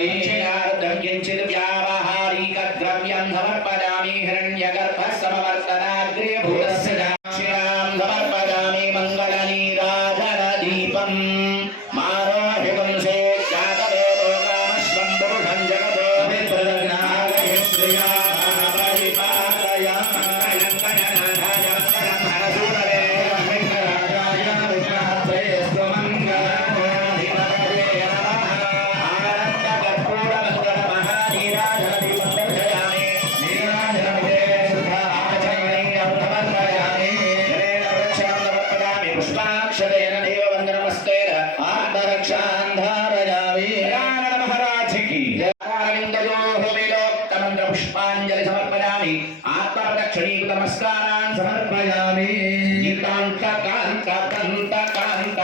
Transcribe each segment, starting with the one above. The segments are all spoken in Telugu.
किंचित् व्यावहारिकद्रव्यं समर्पयामि हिरण्यगर्भः समवर्तनाग्रे भूतस्य दाक्षिणां समर्पयामि मङ्गलनीराजनदीपं मारोहितं सेज्जातवेदो कामश्वं पुरुषं जगतो विप्रदग्नागय श्रिया परिपालया पुष्पांजलि समर्पयामि आत्मप्रदक्षिणीकृत नमस्कारान् समर्पयामि कांत कांत कांत कांत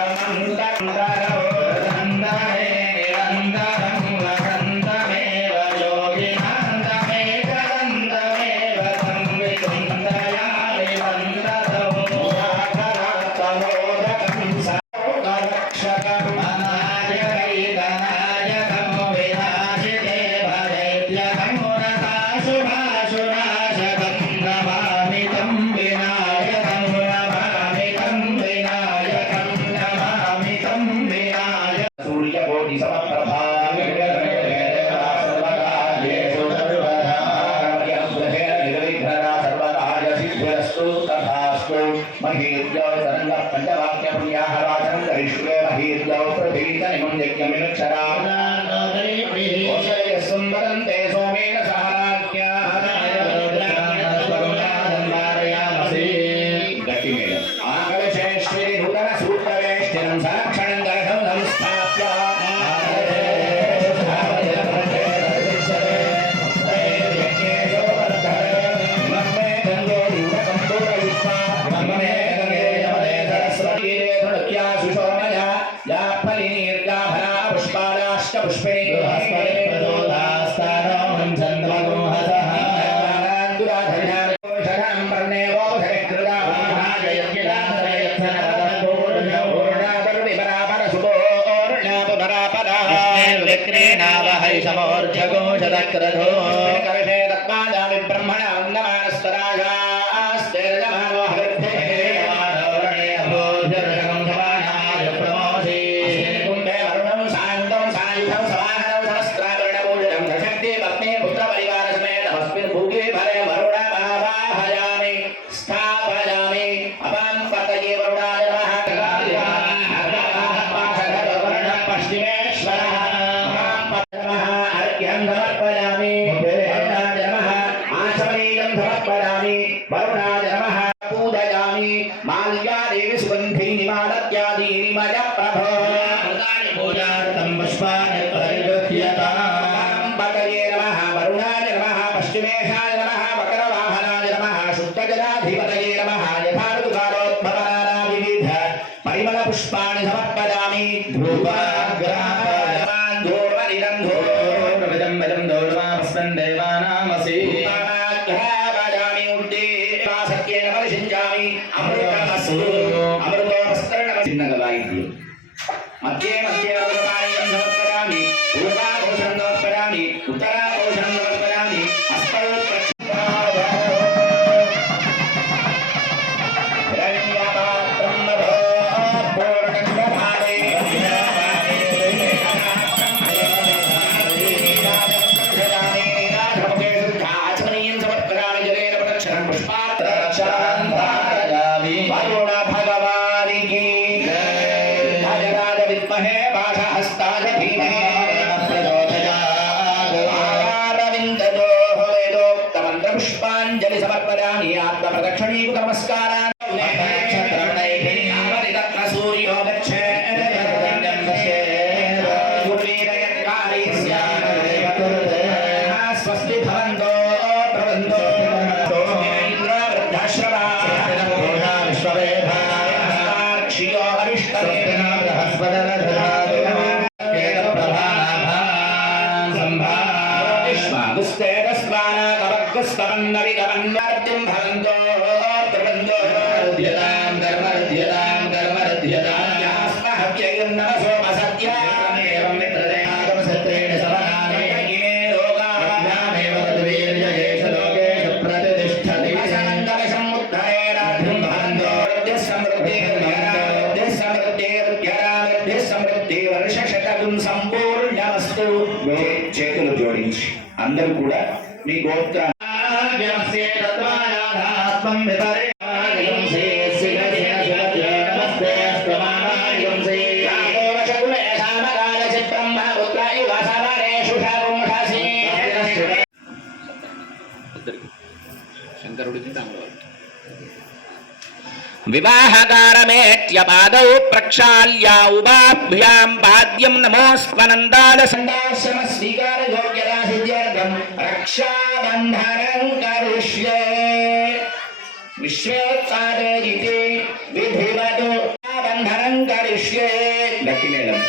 समोर्जगोषदक्रधो कविषे तत्पादामि ब्रह्मण वन्दमानस्तरागास्तेर्जमानो हरिर्थे वानवरणे अभोजरगं समानाय प्रमोदे कुम्भे वरुणं शान्तं सायुधं समाहनं सहस्रावरणपूजनं धशक्ति पत्नी पुत्रपरिवार समेत अस्मिन् भूगे भरे वरुणमावाहयामि स्थापयामि अपां पतये वरुणाय नमः पश्चिमेश्वरः वरुणाय नमः पूजयामि माल्यादेवी सुगन्धि निमालत्यादीनि मय प्रभो पूजार्थं पुष्पाणि परिगृह्यताम् पतये नमः वरुणाय नमः पश्चिमेशाय नमः वक्रवाहनाय नमः शुद्धजलाधिपतये नमः यथाऋतुकालोद्भवानां विविध परिमलपुष्पाणि समर्पयामि धूपाग्रापयामि धूर्वनिदं धूर्वमिदं वदं धूर्वास्मन् देवानामसि मध्य मध्य अमृतपानीयं समर्पयामि पूर्वाघोषं समर्पयामि उत्तराघोषं समर्पयामि पुष्पांजलि समर्पयामि आत्मप्रदक्षिणीकृत नमस्कारान् सूर्यो स्वस्ति भवन्तो प्रबन्धो विश्ववेधाक्षियो अरिष्टवे स्तवन्नविगमन्वार्तिं भवन्तो प्रबन्धो ध्यतां कर्मध्यतां यास्महव्ययं नमसो असत्यामेवं मित्रदेहागमसत्रेण सवनानि చేతులు జోడించి అందరూ కూడా మీ గోత్ర వివాహకారమేత్యపాదౌ ప్రక్షాళ్య ఉభాభ్యాం పాద్యం నమోస్వనందాల సందాశ్రమ స్వీకార యోగ్యతా సిద్ధ్యర్థం రక్షాబంధనం కరిష్యే విశ్వేత్సాదేయితే విధివతు బంధనం కరిష్యే గట్టిమేళం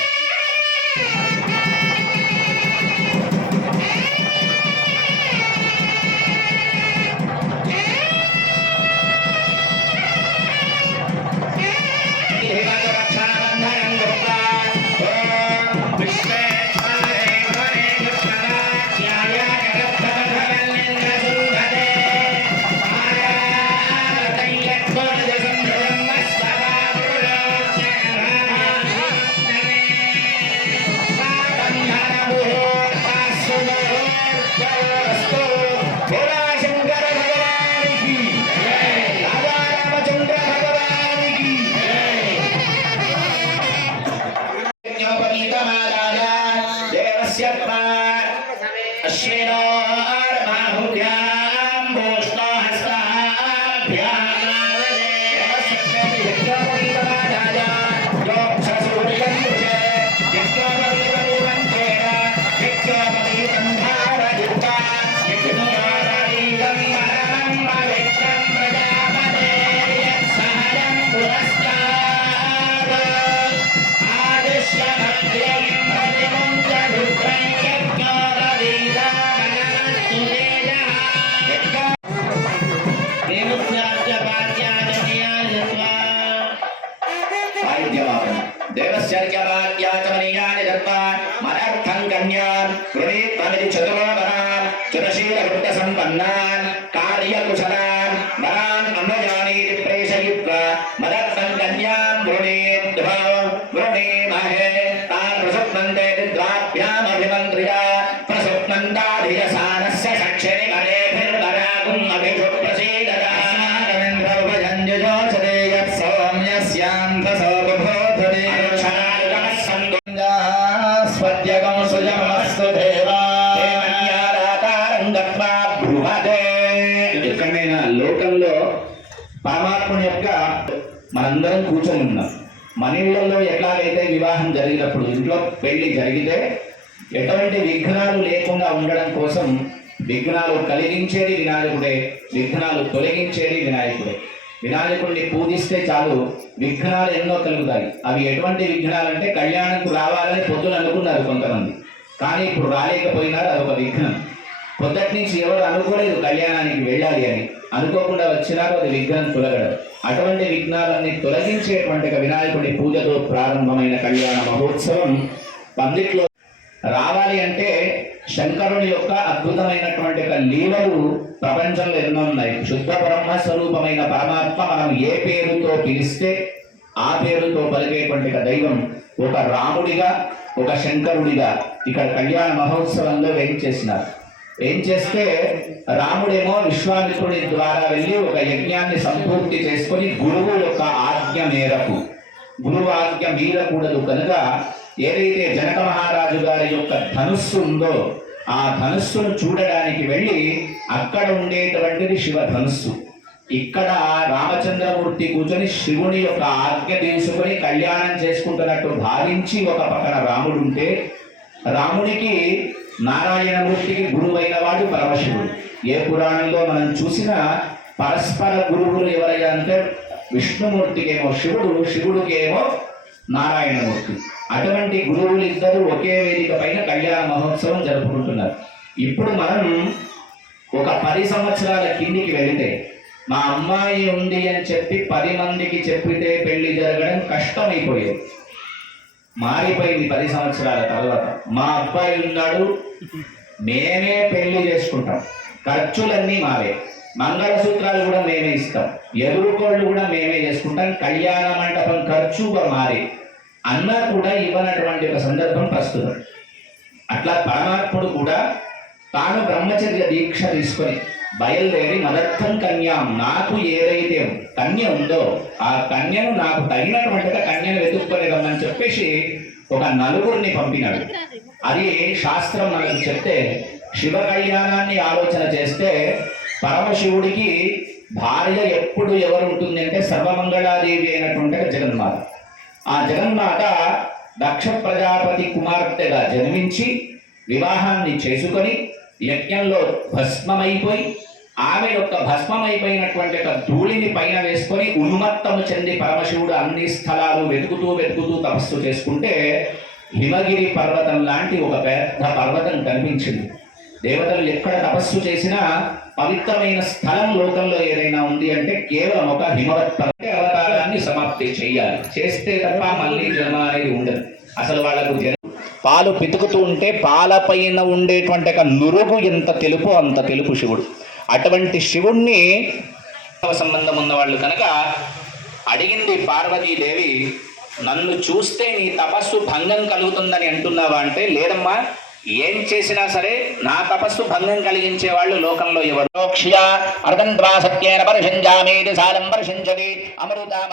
సంపన్నాన్ కార్యకుశలాన్ వరాన్ అన్నజానీతి ప్రేషయిత్వా మదర్థం కన్యాం వృణీమహే తాన్ ప్రసుప్నంతే ద్రాభ్యామభిమంత్రియా ప్రసుప్నంతాధియసానస్య సక్షిణి మరేభిర్వరాగుం అభిషు ప్రసీదదారవింద్రౌపజంజోషదే యత్సౌమ్యస్యాంతసో బుభోధరే అనుక్షణాలుగమః సందుంగాస్వద్యగం సుజమస్తు దేవా ఎక్కడైనా లోకంలో పరమాత్ముని యొక్క మనందరం కూర్చొని ఉన్నాం. మన ఇళ్లలో ఎట్లాగైతే వివాహం జరిగినప్పుడు ఇంట్లో పెళ్లి జరిగితే ఎటువంటి విఘ్నాలు లేకుండా ఉండడం కోసం విఘ్నాలు కలిగించేది వినాయకుడే, విఘ్నాలు తొలగించేది వినాయకుడే. వినాయకుడిని పూజిస్తే చాలు విఘ్నాలు ఎన్నో కలుగుతాయి. అవి ఎటువంటి విఘ్నాలు అంటే కళ్యాణంకు రావాలని పొద్దున అనుకున్నారు కొంతమంది, కానీ ఇప్పుడు రాలేకపోయినారు, అదొక విఘ్నం. పొద్దుటి నుంచి ఎవరు అనుకోలేదు కళ్యాణానికి వెళ్ళాలి అని, అనుకోకుండా వచ్చినారు, అది విఘ్నం తొలగడం. అటువంటి విఘ్నాలన్నీ తొలగించేటువంటి వినాయకుడి పూజతో ప్రారంభమైన కళ్యాణ మహోత్సవం పందిట్లో రావాలి అంటే శంకరుని యొక్క అద్భుతమైనటువంటి లీలలు ప్రపంచంలో ఎన్నో ఉన్నాయి. శుద్ధ బ్రహ్మ స్వరూపమైన పరమాత్మ మనం ఏ పేరుతో పిలిస్తే ఆ పేరుతో పలికేటువంటి దైవం ఒక రాముడిగా, ఒక శంకరుడిగా ఇక్కడ కళ్యాణ మహోత్సవంలో వేయించేసినారు. ఏం చేస్తే రాముడేమో విశ్వామిత్రుడి ద్వారా వెళ్ళి ఒక యజ్ఞాన్ని సంపూర్తి చేసుకొని గురువు యొక్క ఆజ్ఞ మేరకు, గురువు ఆజ్ఞ మీరకూడదు కనుక ఏదైతే జనక మహారాజు గారి యొక్క ధనుస్సు ఉందో ఆ ధనుస్సును చూడడానికి వెళ్ళి అక్కడ ఉండేటువంటిది శివ ధనుస్సు. ఇక్కడ రామచంద్రమూర్తి కూర్చొని శివుని యొక్క ఆజ్ఞ తీసుకొని కళ్యాణం చేసుకుంటున్నట్టు భావించి ఒక పక్కన రాముడు ఉంటే, రాముడికి నారాయణమూర్తికి గురువైన వాడు పరమశివుడు. ఏ పురాణంలో మనం చూసినా పరస్పర గురువులు ఎవరయ్యా అంటే విష్ణుమూర్తికేమో శివుడు, శివుడికేమో నారాయణమూర్తి. అటువంటి గురువులు ఇద్దరు ఒకే వేదిక పైన కళ్యాణ మహోత్సవం జరుపుకుంటున్నారు. ఇప్పుడు మనం ఒక 10 సంవత్సరాల కిందికి వెళితే, మా అమ్మాయి ఉంది అని చెప్పి 10 మందికి చెప్పితే పెళ్లి జరగడం కష్టమైపోయేది. మారిపోయింది 10 సంవత్సరాల తర్వాత. మా అబ్బాయి ఉన్నాడు, మేమే పెళ్లి చేసుకుంటాం, ఖర్చులన్నీ మావే, మంగళసూత్రాలు కూడా మేమే ఇస్తాం, ఎదురుకోళ్ళు కూడా మేమే చేసుకుంటాం, కళ్యాణ మండపం ఖర్చు మారే అన్నా కూడా ఇవ్వనటువంటి ఒక సందర్భం ప్రస్తుతం. అట్లా పరమాత్ముడు కూడా తాను బ్రహ్మచర్య దీక్ష తీసుకొని బయలుదేరి మదర్థం కన్యాం, నాకు ఏదైతే కన్య ఉందో ఆ కన్యను నాకు తగినటువంటిగా కన్యను వెతుక్కొని రమ్మని చెప్పేసి ఒక నలుగురిని పంపినాడు. అది శాస్త్రం మనకు చెప్తే శివ కళ్యాణాన్ని ఆలోచన చేస్తే పరమశివుడికి భార్య ఎప్పుడు ఎవరు ఉంటుంది అంటే సర్వమంగళాదేవి అయినటువంటి జగన్మాత. ఆ జగన్మాత దక్ష ప్రజాపతి కుమార్తెగా జన్మించి వివాహాన్ని చేసుకొని యజ్ఞంలో భస్మమైపోయి ఆమె యొక్క భస్మమైపోయినటువంటి ఒక ధూళిని పైన వేసుకొని ఉన్మత్తము చెంది పరమశివుడు అన్ని స్థలాలు వెతుకుతూ తపస్సు చేసుకుంటే హిమగిరి పర్వతం లాంటి ఒక పెద్ద పర్వతం కనిపించింది. దేవతలు ఎక్కడ తపస్సు చేసినా పవిత్రమైన స్థలం లోకంలో ఏదైనా ఉంది అంటే కేవలం ఒక హిమవత్ అవతారాన్ని సమాప్తి చేయాలి. చేస్తే తప్ప మళ్ళీ జన్మ అనేది ఉండదు. అసలు వాళ్ళకు పాలు పితుకుతూ ఉంటే పాలపైన ఉండేటువంటి ఒక నురుగు ఎంత తెలుపు అంత తెలుపు శివుడు. అటువంటి శివుణ్ణి సంబంధం ఉన్న వాళ్ళు కనుక అడిగింది పార్వతీదేవి, నన్ను చూస్తే నీ తపస్సు భంగం కలుగుతుందని అంటున్నావా అంటే, లేదమ్మా, ఏం చేసినా సరే నా తపస్సు భంగం కలిగించే వాళ్ళు లోకంలో ఎవరు? అమృతం